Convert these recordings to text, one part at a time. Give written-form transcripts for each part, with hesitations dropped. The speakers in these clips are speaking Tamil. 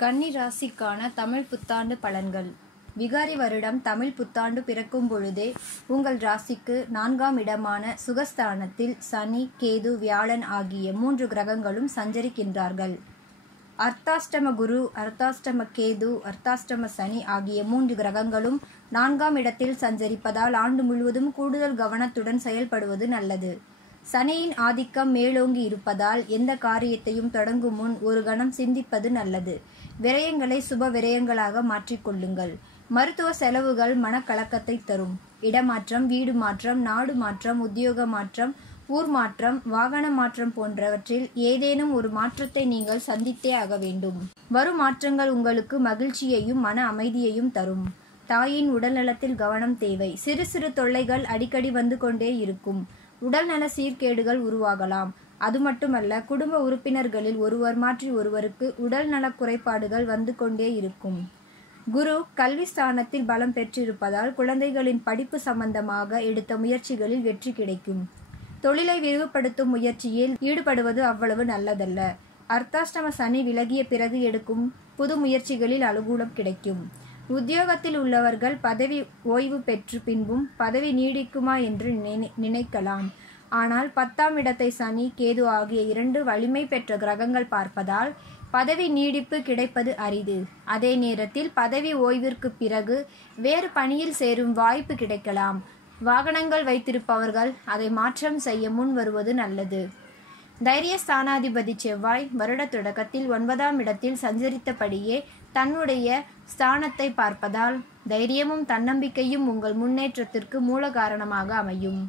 கன்னி ராசிக்கான தமிழ் புத்தாண்டு பலன்கள். விகாரி வருடம் தமிழ் புத்தாண்டு பிறக்கும் பொழுதே உங்கள் ராசிக்கு 4ஆம் இடமான சுகஸ்தானத்தில் சனி, கேது, வியாழன் ஆகிய 3 கிரகங்களும் சஞ்சரிக்கின்றார்கள். அர்த்தாஷ்டம குரு, அர்த்தாஷ்டம கேது, அர்த்தாஷ்டம சனி ஆகிய 3 கிரகங்களும் 4ஆம் இடத்தில் சஞ்சரிப்பதால் ஆண்டு முழுவதும் கூடுதல் கவனத்துடன் செயல்படுவது நல்லது. சனியின் ஆதிக்கம் மேலோங்கி இருப்பதால் எந்த காரியத்தையும் தொடங்கும் முன் ஒரு கணம் சிந்திப்பது நல்லது. விரயங்களை சுப விரயங்களாக மாற்றிக்கொள்ளுங்கள். மருத்துவ செலவுகள் மனக்கலக்கத்தை தரும். இடமாற்றம், வீடு மாற்றம், நாடு மாற்றம், உத்தியோக மாற்றம், ஊர் மாற்றம், வாகன மாற்றம் போன்றவற்றில் ஏதேனும் ஒரு மாற்றத்தை நீங்கள் சந்தித்தே ஆக வேண்டும். வரும் மாற்றங்கள் உங்களுக்கு மகிழ்ச்சியையும் மன அமைதியையும் தரும். தாயின் உடல்நலத்தில் கவனம் தேவை. சிறு சிறு தொல்லைகள் அடிக்கடி வந்து கொண்டே இருக்கும். உடல்நல சீர்கேடுகள் உருவாகலாம். அது மட்டுமல்ல, குடும்ப உறுப்பினர்களில் ஒருவர் மாற்றி ஒருவருக்கு உடல் நல குறைபாடுகள் வந்து கொண்டே இருக்கும். குரு கல்வி ஸ்தானத்தில் பலம் பெற்றிருப்பதால் குழந்தைகளின் படிப்பு சம்பந்தமாக எடுத்த முயற்சிகளில் வெற்றி கிடைக்கும். தொழிலை விரிவுபடுத்தும் முயற்சியில் ஈடுபடுவது அவ்வளவு நல்லதல்ல. அர்த்தாஷ்டம சனி விலகிய பிறகு எடுக்கும் புது முயற்சிகளில் அனுகூலம் கிடைக்கும். உத்தியோகத்தில் உள்ளவர்கள் பதவி ஓய்வு பெற்று பின்பும் பதவி நீடிக்குமா என்று நினைக்கலாம். ஆனால் 10ஆம் இடத்தை சனி, கேது ஆகிய 2 வலிமை பெற்ற கிரகங்கள் பார்ப்பதால் பதவி நீடிப்பு கிடைப்பது அரிது. அதே நேரத்தில் பதவி ஓய்விற்கு பிறகு வேறு பணியில் சேரும் வாய்ப்பு கிடைக்கலாம். வாகனங்கள் வைத்திருப்பவர்கள் அதை மாற்றம் செய்ய முன் வருவது நல்லது. தைரிய ஸ்தானாதிபதி செவ்வாய் வருட தொடக்கத்தில் 9ஆம் இடத்தில் சஞ்சரித்தபடியே தன்னுடைய ஸ்தானத்தை பார்ப்பதால் தைரியமும் தன்னம்பிக்கையும் உங்கள் முன்னேற்றத்திற்கு மூல காரணமாக அமையும்.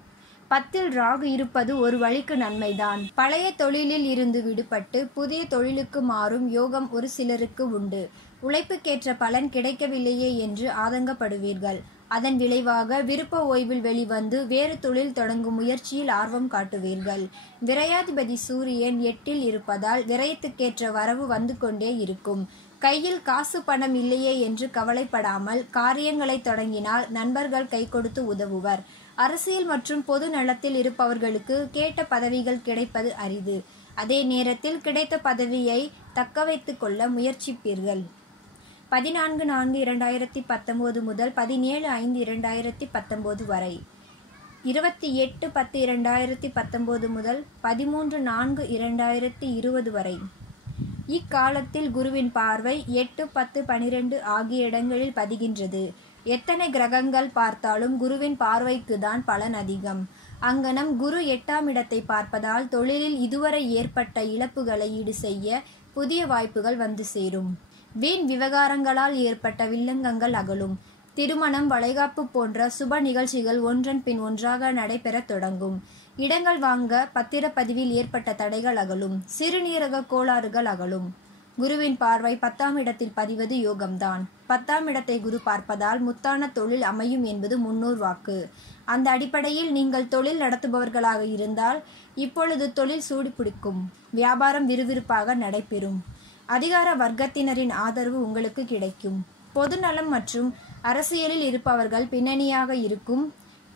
10இல் ராகு இருப்பது ஒரு வழிக்கு நன்மைதான். பழைய தொழிலில் இருந்து விடுபட்டு புதிய தொழிலுக்கு மாறும் யோகம் ஒரு சிலருக்கு உண்டு. உழைப்புக்கேற்ற பலன் கிடைக்கவில்லையே என்று ஆதங்கப்படுவீர்கள். அதன் விளைவாக விருப்ப ஓய்வில் வெளிவந்து வேறு தொழில் தொடங்கும் முயற்சியில் ஆர்வம் காட்டுவீர்கள். விரையாதிபதி சூரியன் 8இல் இருப்பதால் விரயத்துக்கேற்ற வரவு வந்து கொண்டே இருக்கும். கையில் காசு பணம் இல்லையே என்று கவலைப்படாமல் காரியங்களை தொடங்கினால் நண்பர்கள் கை கொடுத்து உதவுவர். அரசியல் மற்றும் பொது நலத்தில் இருப்பவர்களுக்கு கேட்ட பதவிகள் கிடைப்பது அரிது. அதே நேரத்தில் கிடைத்த பதவியை தக்க வைத்துக் கொள்ள முயற்சிப்பீர்கள். 14/4/2019 முதல் 17/5/2019 வரை, 28/10/2019 முதல் 13/4/2020 வரை. இக்காலத்தில் குருவின் பார்வை 8, 10, 12 ஆகிய இடங்களில் பதிகின்றது. எத்தனை கிரகங்கள் பார்த்தாலும் குருவின் பார்வைக்கு தான் பலன் அதிகம். அங்கனம் குரு 8ஆம் இடத்தை பார்ப்பதால் தொழிலில் இதுவரை ஏற்பட்ட இழப்புகளை ஈடு செய்ய புதிய வாய்ப்புகள் வந்து சேரும். வீண் விவகாரங்களால் ஏற்பட்ட வில்லங்கங்கள் அகலும். திருமணம், வளைகாப்பு போன்ற சுப நிகழ்ச்சிகள் ஒன்றன் பின் ஒன்றாக நடைபெற தொடங்கும். இடங்கள் வாங்க பத்திரப்பதிவில் ஏற்பட்ட தடைகள் அகலும். சிறுநீரக கோளாறுகள் அகலும். குருவின் பார்வை 10ஆம் இடத்தில் பதிவது யோகம்தான். 10ஆம் இடத்தை குரு பார்ப்பதால் முத்தான தொழில் அமையும் என்பது முன்னோர் வாக்கு. அந்த அடிப்படையில் நீங்கள் தொழில் நடத்துபவர்களாக இருந்தால் இப்பொழுது தொழில் சூடுபிடிக்கும். வியாபாரம் விறுவிறுப்பாக நடைபெறும். அதிகார வர்க்கத்தினரின் ஆதரவு உங்களுக்கு கிடைக்கும். பொது நலம் மற்றும் அரசியலில் இருப்பவர்கள் பின்னணியாக இருக்கும்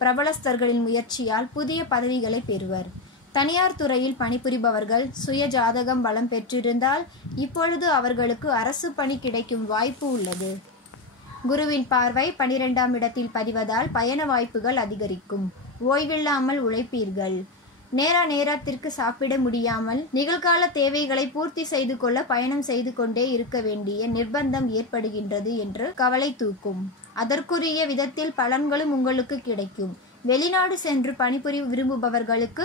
பிரபலஸ்தர்களின் முயற்சியால் புதிய பதவிகளை பெறுவர். தனியார் துறையில் பணிபுரிபவர்கள் சுய ஜாதகம் பலம் பெற்றிருந்தால் இப்பொழுது அவர்களுக்கு அரசு பணி கிடைக்கும் வாய்ப்பு உள்ளது. குருவின் பார்வை 12ஆம் இடத்தில் பதிவதால் பயண வாய்ப்புகள் அதிகரிக்கும். ஓய்வில்லாமல் உழைப்பீர்கள். நேரத்திற்கு சாப்பிட முடியாமல் நிகழ்கால தேவைகளை பூர்த்தி செய்து கொள்ள பயணம் செய்து கொண்டே இருக்க வேண்டிய நிர்பந்தம் ஏற்படுகின்றது என்று கவலை தூக்கும். அதற்குரிய விதத்தில் பலன்களும் உங்களுக்கு கிடைக்கும். வெளிநாடு சென்று பணிபுரிய விரும்புபவர்களுக்கு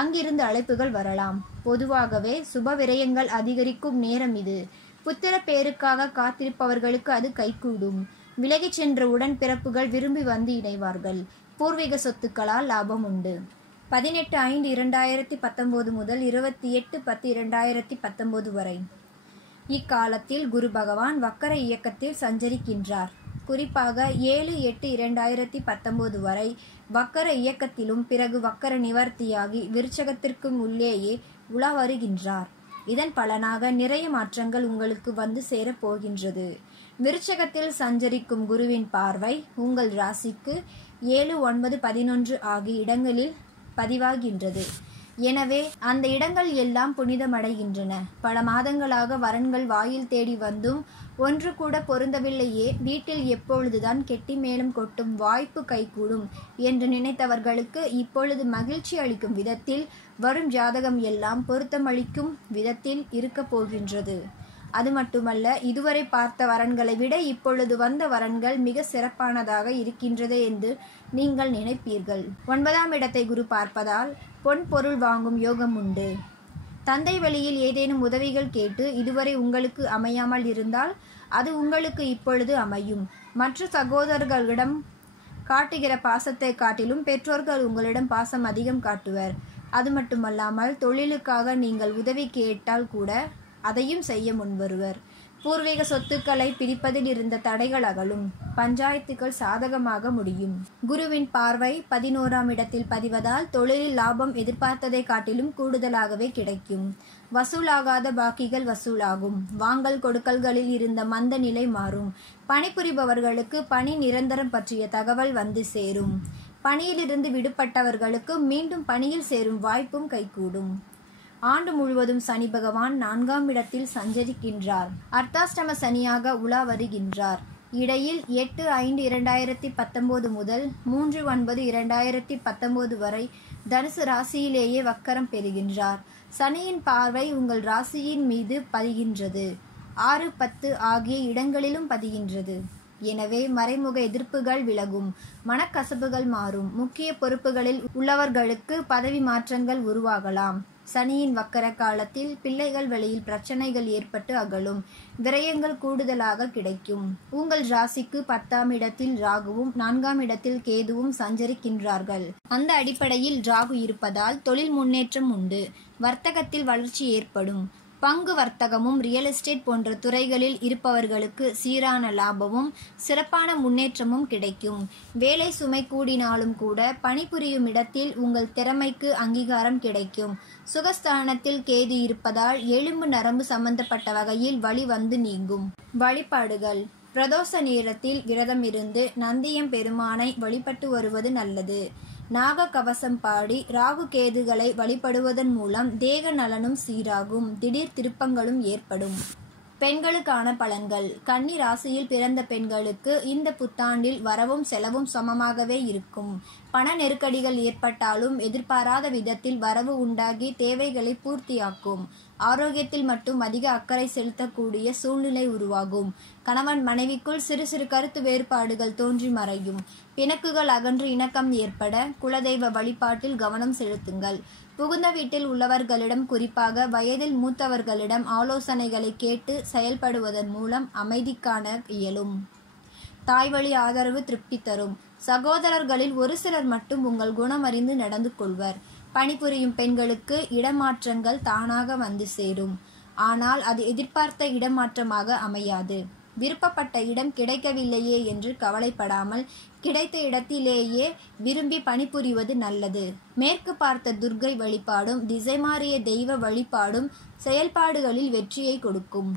அங்கிருந்து அழைப்புகள் வரலாம். பொதுவாகவே சுப விரயங்கள் அதிகரிக்கும் நேரம் இது. புத்திர பேருக்காக காத்திருப்பவர்களுக்கு அது கைகூடும். விலகிச் சென்ற உடன்பிறப்புகள் விரும்பி வந்து இணைவார்கள். பூர்வீக சொத்துக்களால் லாபம் உண்டு. 18/5/2019 முதல் 28/10/2019 வரை. இக்காலத்தில் குரு பகவான் வக்கர இயக்கத்தில் சஞ்சரிக்கின்றார். குறிப்பாக 7/8/2019 வரை வக்கர இயக்கத்திலும் பிறகு வக்கர நிவர்த்தியாகி விருச்சகத்திற்கு உள்ளேயே உலா வருகின்றார். இதன் பலனாக நிறைய மாற்றங்கள் உங்களுக்கு வந்து சேரப் போகின்றது. விருச்சகத்தில் சஞ்சரிக்கும் குருவின் பார்வை உங்கள் ராசிக்கு 7, 9, 11 ஆகிய இடங்களில் பதிவாகின்றது. எனவே அந்த இடங்கள் எல்லாம் புனிதமடைகின்றன. பல மாதங்களாக வரன்கள் வாயில் தேடி வந்தும் ஒன்று கூட பொருந்தவில்லையே, வீட்டில் எப்பொழுதுதான் கெட்டி மேளம் கொட்டும் வாய்ப்பு கைகூடும் என்று நினைத்தவர்களுக்கு இப்பொழுது மகிழ்ச்சி அளிக்கும் விதத்தில் வரும் ஜாதகம் எல்லாம் பொருத்தமளிக்கும் விதத்தில் இருக்கப் போகின்றது. அது மட்டுமல்ல, இதுவரை பார்த்த வரன்களை விட இப்பொழுது வந்த வரன்கள் மிக சிறப்பானதாக இருக்கின்றது என்று நீங்கள் நினைப்பீர்கள். 9ஆம் இடத்தை குரு பார்ப்பதால் பொன் பொருள் வாங்கும் யோகம் உண்டு. தந்தை வழியில் ஏதேனும் உதவிகள் கேட்டு இதுவரை உங்களுக்கு அமையாமல் இருந்தால் அது உங்களுக்கு இப்பொழுது அமையும். மற்ற சகோதரர்களிடம் காட்டுகிற பாசத்தை காட்டிலும் பெற்றோர்கள் உங்களிடம் பாசம் அதிகம் காட்டுவர். அது மட்டுமல்லாமல் தொழிலுக்காக நீங்கள் உதவி கேட்டால் கூட அதையும் செய்ய முன்வருவர். பூர்வீக சொத்துக்களை பிரிப்பதில் இருந்த தடைகள் அகலும். பஞ்சாயத்துக்கள் சாதகமாக முடியும். குருவின் பார்வை 11ஆம் இடத்தில் பதிவதால் தொழிலில் லாபம் எதிர்பார்த்ததை காட்டிலும் கூடுதலாகவே கிடைக்கும். வசூலாகாத பாக்கிகள் வசூலாகும். வாங்கல் கொடுக்கல்களில் இருந்த மந்த நிலை மாறும். பணிபுரிபவர்களுக்கு பணி நிரந்தரம் பற்றிய தகவல் வந்து சேரும். பணியிலிருந்து விடுபட்டவர்களுக்கு மீண்டும் பணியில் சேரும் வாய்ப்பும் கைகூடும். ஆண்டு முழுவதும் சனி பகவான் 4ஆம் இடத்தில் சஞ்சரிக்கின்றார். அர்த்தாஷ்டம சனியாக உலா வருகின்றார். இடையில் 8/5/2019 முதல் 3/9/2019 வரை தனுசு ராசியிலேயே வக்கரம் பெறுகின்றார். சனியின் பார்வை உங்கள் ராசியின் மீது பதிகின்றது. 6, 10 ஆகிய இடங்களிலும் பதிகின்றது. எனவே மறைமுக எதிர்ப்புகள் விலகும். மனக்கசப்புகள் மாறும். முக்கிய பொறுப்புகளில் உள்ளவர்களுக்கு பதவி மாற்றங்கள் உருவாகலாம். சனியின் வக்கர காலத்தில் பிள்ளைகள் வழியில் பிரச்சனைகள் ஏற்பட்டு அகலும். விரயங்கள் கூடுதலாக கிடைக்கும். உங்கள் ராசிக்கு 10ஆம் இடத்தில் ராகுவும் 4ஆம் இடத்தில் கேதுவும் சஞ்சரிக்கின்றார்கள். அந்த அடிப்படையில் ராகு இருப்பதால் தொழில் முன்னேற்றம் உண்டு. வர்த்தகத்தில் வளர்ச்சி ஏற்படும். பங்கு வர்த்தகமும் ரியல் எஸ்டேட் போன்ற துறைகளில் இருப்பவர்களுக்கு சீரான லாபமும் சிறப்பான முன்னேற்றமும் கிடைக்கும். வேலை சுமை கூடினாலும் கூட பணிபுரியும் இடத்தில் உங்கள் திறமைக்கு அங்கீகாரம் கிடைக்கும். சுகஸ்தானத்தில் கேது இருப்பதால் எலும்பு நரம்பு சம்பந்தப்பட்ட வகையில் வலி வந்து நீங்கும். வழிபாடுகள்: பிரதோஷ நேரத்தில் விரதம் இருந்து நந்தியம் பெருமானை வழிபட்டு வருவது நல்லது. நாக கவசம் பாடி ராகு கேதுகளை வழிபடுவதன் மூலம் தேக நலனும் சீராகும். திடீர் திருப்பங்களும் ஏற்படும். பெண்களுக்கான பலன்கள்: கன்னி ராசியில் பிறந்த பெண்களுக்கு இந்த புத்தாண்டில் வரவும் செலவும் சமமாகவே இருக்கும். பண நெருக்கடிகள் ஏற்பட்டாலும் எதிர்பாராத விதத்தில் வரவு உண்டாகி தேவைகளை பூர்த்தியாக்கும். ஆரோக்கியத்தில் மட்டும் அதிக அக்கறை செலுத்தக்கூடிய சூழ்நிலை உருவாகும். கணவன் மனைவிக்குள் சிறு சிறு கருத்து வேறுபாடுகள் தோன்றி மறையும். பிணக்குகள் அகன்று இணக்கம் ஏற்பட குலதெய்வ வழிபாட்டில் கவனம் செலுத்துங்கள். புகுந்த வீட்டில் உள்ளவர்களிடம், குறிப்பாக வயதில் மூத்தவர்களிடம் ஆலோசனைகளை கேட்டு செயல்படுவதன் மூலம் அமைதி காண இயலும். தாய்வழி ஆதரவு திருப்தி தரும். சகோதரர்களில் ஒரு சிலர் மட்டும் உங்கள் குணம் அறிந்து நடந்து கொள்வர். பணிபுரியும் பெண்களுக்கு இடமாற்றங்கள் தானாக வந்து சேரும். ஆனால் அது எதிர்பார்த்த இடமாற்றமாக அமையாது. விருப்பப்பட்ட இடம் கிடைக்கவில்லையே என்று கவலைப்படாமல் கிடைத்த இடத்திலேயே விரும்பி பணிபுரிவது நல்லது. மேற்கு பார்த்த துர்க்கை வழிபாடும் திசை மாறிய தெய்வ வழிபாடும் செயல்பாடுகளில் வெற்றியை கொடுக்கும்.